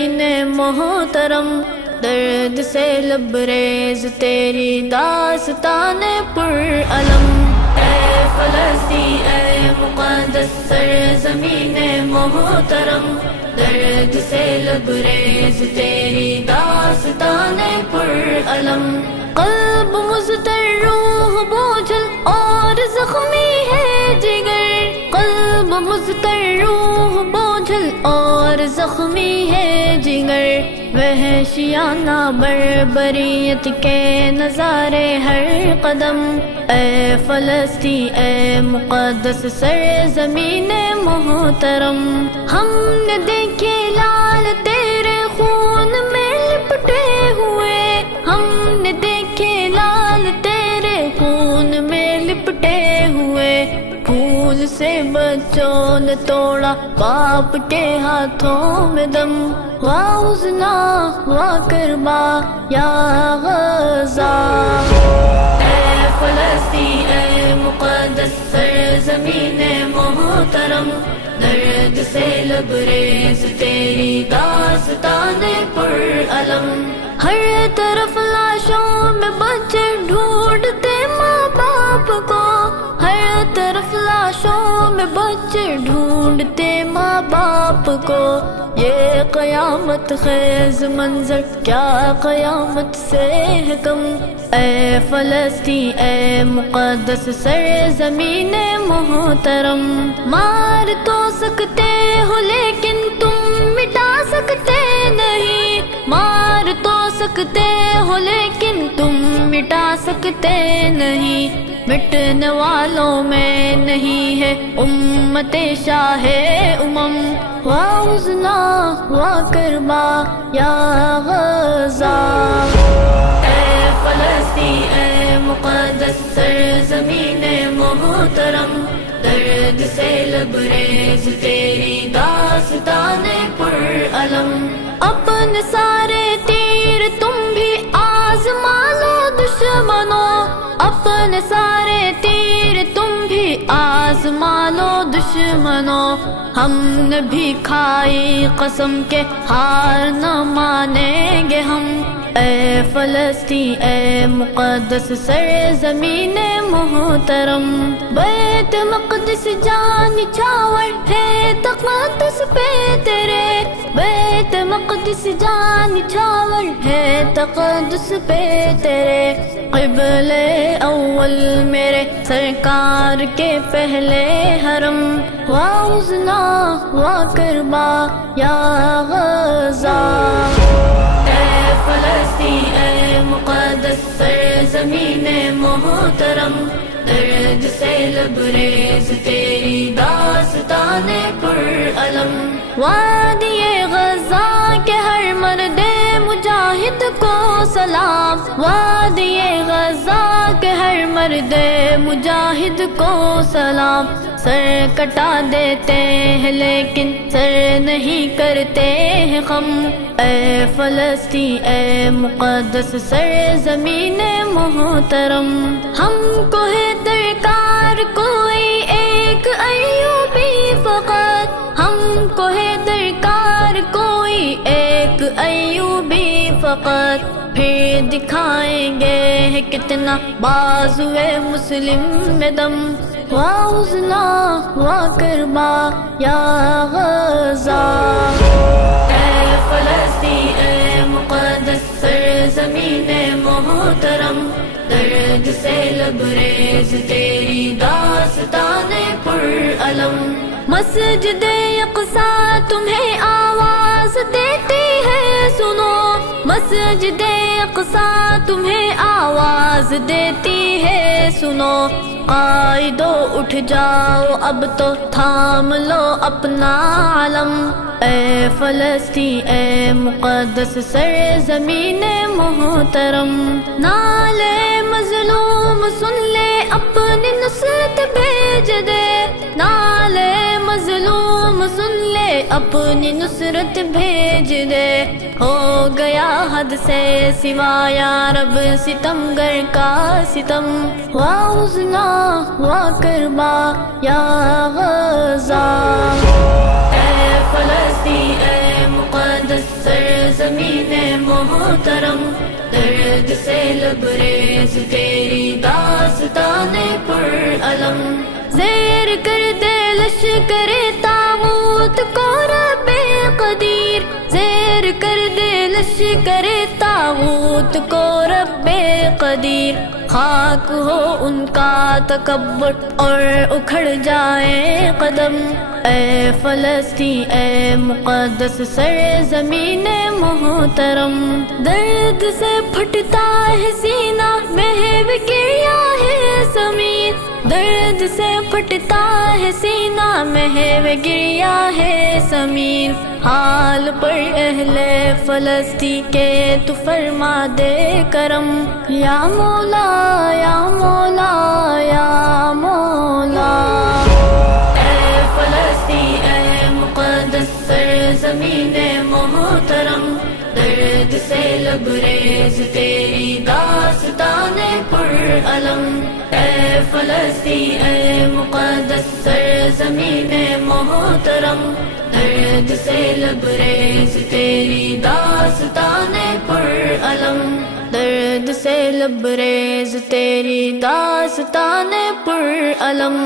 زمین محترم، درد سے لبریز تیری داستان پرعلم۔ اے فلسطین اے مقدس سرزمین محترم، درد سے لبریز تیری داستان پرعلم۔ قلب مضطر روح بوجھل اور زخمی ہے جگر، قلب مضطر روح بوجھل اور زخمی ہے جگر، وحشیانہ بربریت کے نظارے ہر قدم۔ اے فلسطین اے مقدس سرزمین محترم، ہم نے دیکھے لال تیرے خون میں لپٹے ہوئے، ہم نے دیکھے لال تیرے خون میں لپٹے ہوئے، پھول سے بچوں نے توڑا باپ کے ہاتھوں میں دم، واہ حزنا واہ کربا یا غزہ۔ اے فلسطین اے مقدس سرزمین محترم، درد سے لبریز تیری داستان پرعلم۔ ہر طرف لاشوں میں بچے ڈھونڈتے ماں باپ کو، ہر طرف لاشوں میں بچے ڈھونڈتے ماں باپ کو، یہ قیامت خیز منظر کیا قیامت سے ہے کم۔ اے فلسطین اے مقدس سرزمین محترم، مار تو سکتے ہو لیکن تم مٹا سکتے نہیں، مار تو سکتے ہو لیکن تم مٹا سکتے نہیں، مٹنے والوں میں نہیں ہے امت شاہ امم، واہ حزنا واہ کربا یا غزہ۔ اے فلسطین اے مقدس سرزمین محترم، درد سے لبریز تیری داستان پرعلم۔ اپنے سارے تیر تم بھی آزما لو دشمنوں، اپنے سارے تیر تم بھی آزما لو دشمنوں، ہم نے بھی کھائی قسم کے ہار نہ مانیں گے ہم۔ اے فلسطین اے مقدس سرزمین محترم، بیت مقدس جان چھاور ہے تقدس پہ تیرے، بیت مقدس جان چھاور ہے تقدس پہ تیرے، قبلے اول میرے سرکار کے پہلے حرم، واہ حزنا واہ کربا یا غزہ۔ اے فلسطین اے مقدس سرزمین محترم، درد سے لبریز تیری داستان پرعلم۔ وادی غزہ کے ہر مرد مجاہد کو سلام، وادی غزہ کے ہر مرد مجاہد کو سلام، سر کٹا دیتے ہیں لیکن سر نہیں کرتے ہیں خم۔ اے فلسطین اے مقدس سرزمین محترم، ہم کو ہے درکار کوئی ایک ایوبی فقط، ہم کو ہے درکار کوئی ایک ایوبی فقط، پھر دکھائیں گے کتنا بازوئے مسلم میں دم، واہ حزنا واہ کربا یا غزہ۔ اے فلسطین اے مقدس سرزمین محترم، درد سے لبریز تیری داستان پرعلم۔ مسجد اقصیٰ تمہیں آواز دیتی ہے سنو، مسجد اقصیٰ تمہیں آواز دیتی ہے سنو، قائدو اٹھ جاؤ اب تو تھام لو اپنا علم۔ اے فلسطین اے مقدس سرزمین محترم، نالے مظلوم سن لے اپنی نصرت بھیج دے، نالے مظلوم سن لے اپنی نصرت بھیج دے، ہو گیا حد سے سوا یا رب ستمگر کا ستم، واہ حزنا واہ کربا یا غزہ۔ اے فلسطین اے مقدس سرزمین محترم، درد سے لبریز تیری داستان پرعلم، زیر کر دے لشکر طاغوت کو رب قدیر، زیر کر دے لشکر طاغوت کو رب قدیر، خاک ہو ان کا تکبر اور اکھڑ جائے قدم، اے فلسطین اے مقدس سرزمین محترم، درد سے پھٹتا ہے سینہ محو گریا ہے زمین، درد سے پھٹتا ہے سینہ محو گریا ہے زمین، حال پر اہل فلسطین کے تو فرما دے کرم، یا مولا یا مولا یا مولا، اے فلسطین اے مقدس سرزمین محترم، درد سے لبریز تیری داستان پرعلم، اے فلسطین اے مقدس سرزمین محترم، درد سے لبریز تیری داستان پرعلم، درد سے لبریز تیری داستان پرعلم۔